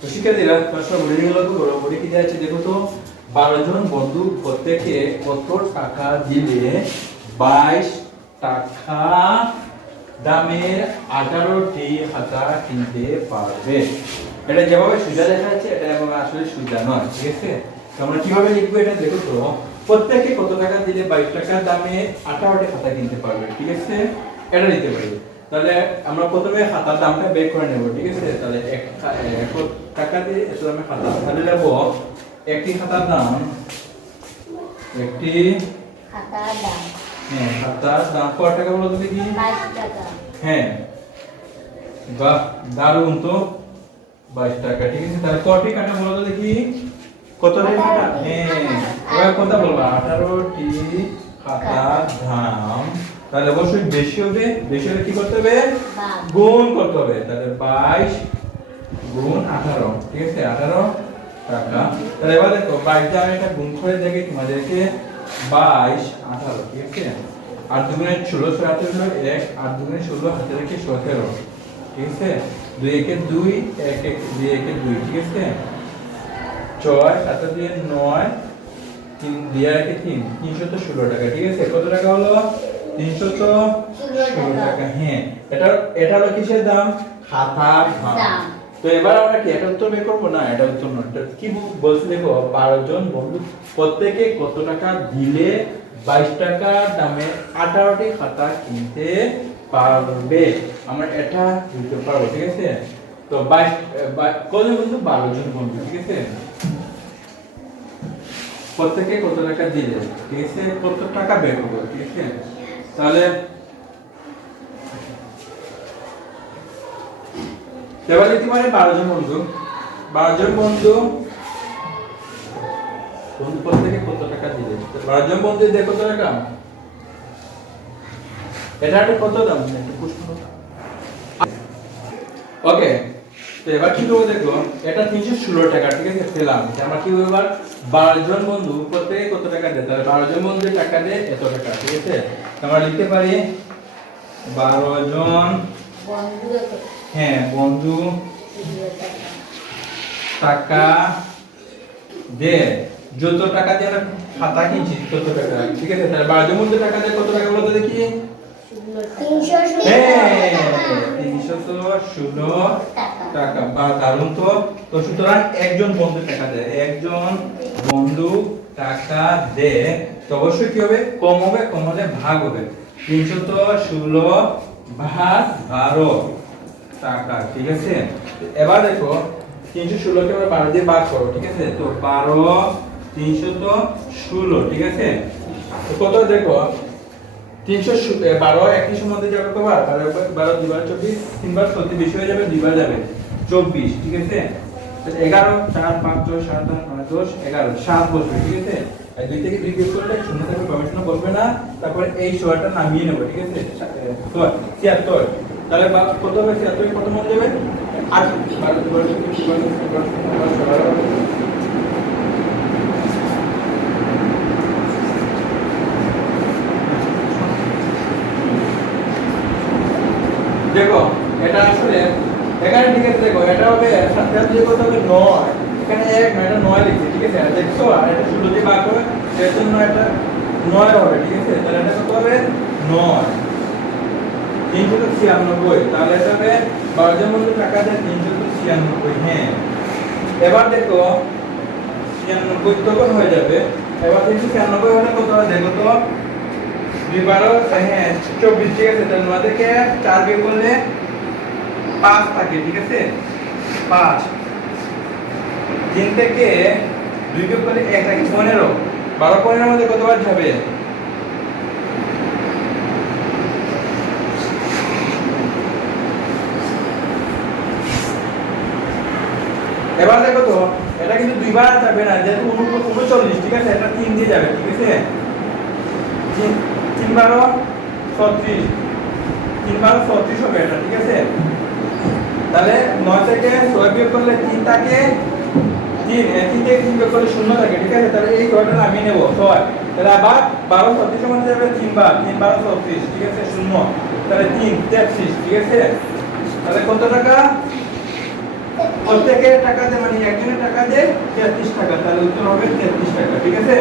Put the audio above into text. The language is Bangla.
তো শিক্ষার্থীরা বলে লক্ষ্য করো। কি আছে দেখো তো, বারো জন বন্ধু প্রত্যেকে কত টাকা দিলে বাইশ টাকা দামের আঠারোটি খাতা কিনতে পারবে? এটা যেভাবে দেখা যাচ্ছে এটা এভাবে আসলে নয়, ঠিক আছে? আমরা কীভাবে লিখব এটা দেখো তো। প্রত্যেকে কত টাকা দিলে বাইশ টাকা দামে আঠারোটি খাতা কিনতে পারবে, ঠিক আছে? এটা দিতে পারি। তাহলে আমরা প্রথমে খাতার দামটা বের করে নেব, ঠিক আছে? তাহলে টাকা দিয়ে এত দামে খাতা। তাহলে নেব একটি খাতার দাম একটি খাতার দাম। হ্যাঁ খাতার দাম কত টাকা বলো তো দেখি? টাকা। হ্যাঁ। বাহ দারুণ তো। বাইশ টাকা ঠিক আছে। তাহলে কটি কাটা বলো তো দেখি? কত টাকা কাটা হ্যাঁ এবার কথা বলবা। আঠারোটি খাতার দাম। তাহলে অবশ্যই বেশি হবে। বেশি হলে কি করতে হবে? গুণ করতে হবে। তাহলে বাইশ গুণ আঠারো ঠিক আছে? আঠারো টাকা। তাহলে এবার দেখো বাইশ আমি একটা গুণ করে দেখি তোমাদেরকে বাইশ আঠারো ঠিক আছে? আট দুগুণে ষোলো হাতে হলো এক আট দুগুণে ষোলো হাতে রেখে সতেরো ঠিক আছে? দুই একে দুই এক এক দুই একে দুই ঠিক আছে? ছয় সাত দিয়ে নয় তিন দিয়ে রেখে তিন তিনশত ষোলো টাকা ঠিক আছে? কত টাকা হলো? তিনশত ষোলো ষোলো টাকা। হ্যাঁ। এটা এটা হলো কিসের দাম? খাতার দাম। তো এবার আমরা কি এটা বের করব? না, এটা উত্তর নয়। কি বল- বলছি দেখো, বারো বন্ধু, প্রত্যেকে কত টাকা দিলে বাইশ টাকা দামে আঠারোটি খাতা কিনতে পারবে? আমরা এটা দিতে পারব, ঠিক আছে? তো বাইশ কজন বন্ধু? বারো জন বন্ধু, ঠিক আছে? প্রত্যেকে কত টাকা দিলে? ঠিক আছে? কত টাকা বের করব, ঠিক আছে? তাহলে এবার লিখতে পারে বারো জন বন্ধু? বারো জন বন্ধু। বন্ধু প্রত্যেকে কত টাকা দিলে? বারো জন বন্ধু দিয়ে কত টাকা? এটা একটা কত দাম? একটু প্রশ্ন ওকে তো এবার কি করব দেখো? এটা তিনশো ষোলো টাকা ঠিক আছে? পেলাম। আমরা কি এবার? বারো জন বন্ধু প্রত্যেকে কত টাকা দেয়? তাহলে বারো জন বন্ধু টাকা দেয় এত টাকা ঠিক আছে? আমরা লিখতে পারি বারো জন বন্ধু হ্যাঁ বন্ধু টাকা দে যত টাকা দিয়ে আমরা খাতা কিনছি তত টাকা ঠিক আছে তাহলে বারো মধ্যে টাকা দিয়ে কত টাকা বলো তো দেখি হ্যাঁ কি হবে কম হবে ভাগ হবে তিনশো ষোলো ভাগ বারো টাকা ঠিক আছে? এবার দেখো, তিনশো ষোলোকে এবার বারো দিয়ে ভাগ করো ঠিক আছে? তো বারো, তিনশো তো ষোলো, ঠিক আছে? কত দেখো? তিনশো বারো একত্রিশের মধ্যে যাবে কবার? বারো বারো দুবার চব্বিশ, তিনবার সত্যি বেশি হয়ে যাবে, দুইবার যাবে, চব্বিশ, ঠিক আছে? তো এগারো, চার, পাঁচ, ছয়, সাত, আট, নয়, দশ, এগারো, সাত বসবে ঠিক আছে? আর দুই থেকে দুই বিয়োগ করলে শূন্য থাকবে, গবেষণা বসবে না, তারপরে এই সোয়াটা নামিয়ে নেব, ঠিক আছে? ছিয়াত্তর তাহলে কত হবে ছিয়াত্তর কত মনে যাবে। দেখো, এটা আসলে এখানে ঠিক আছে, দেখো, এটা হবে সাথে সাথে কত হবে? নয়। এখানে এক এটা নয় লিখছে, ঠিক আছে? দেখছ, আর এটা ষোলো দিয়ে ভাগ হবে এর জন্য এটা নয় হবে, ঠিক আছে? তাহলে এটা কত হবে? নয়। তিনশো তো ছিয়ানব্বই। তাহলে এটা হবে বারোজন মধ্যে টাকা দেয় তিনশো তো ছিয়ানব্বই হ্যাঁ। এবার দেখো, ছিয়ানব্বই তখন হয়ে যাবে। এবার তিনশো ছিয়ানব্বই হলে কত হবে দেখো তো? দুই হ্যাঁ চব্বিশ, ঠিক আছে। তাহলে আমাদেরকে চার বিয়োগ করলে পাঁচ থাকে, ঠিক আছে? পাঁচ। তিন থেকে দুই বিয়োগ করলে এক থাকে পনেরো। বারো পনেরোর মধ্যে কতবার যাবে এবার দেখো তো, এটা কিন্তু দুইবার যাবে না, যেহেতু উনচল্লিশ, ঠিক আছে? এটা তিন দিয়ে যাবে, ঠিক আছে? তিন বারো ছত্রিশ তিন বারো ছত্রিশ হবে এটা, ঠিক আছে? তাহলে নয় থেকে ছয় বিয়োগ করলে তিন থাকে, তিন তিন থেকে তিন বিয়োগ করলে শূন্য থাকে, ঠিক আছে? তাহলে এই ছয়টা আমি নেব, ছয়। তাহলে আবার বারো ছত্রিশ মধ্যে যাবে তিনবার তিন বারো ছত্রিশ, ঠিক আছে? শূন্য। তাহলে তিন, তেত্রিশ, ঠিক আছে? তাহলে কত টাকা? প্রত্যেকের টাকা দেয় মানে একজনের টাকা দেয় তেত্রিশ টাকা, তাহলে উত্তর হবে তেত্রিশ টাকা, ঠিক আছে?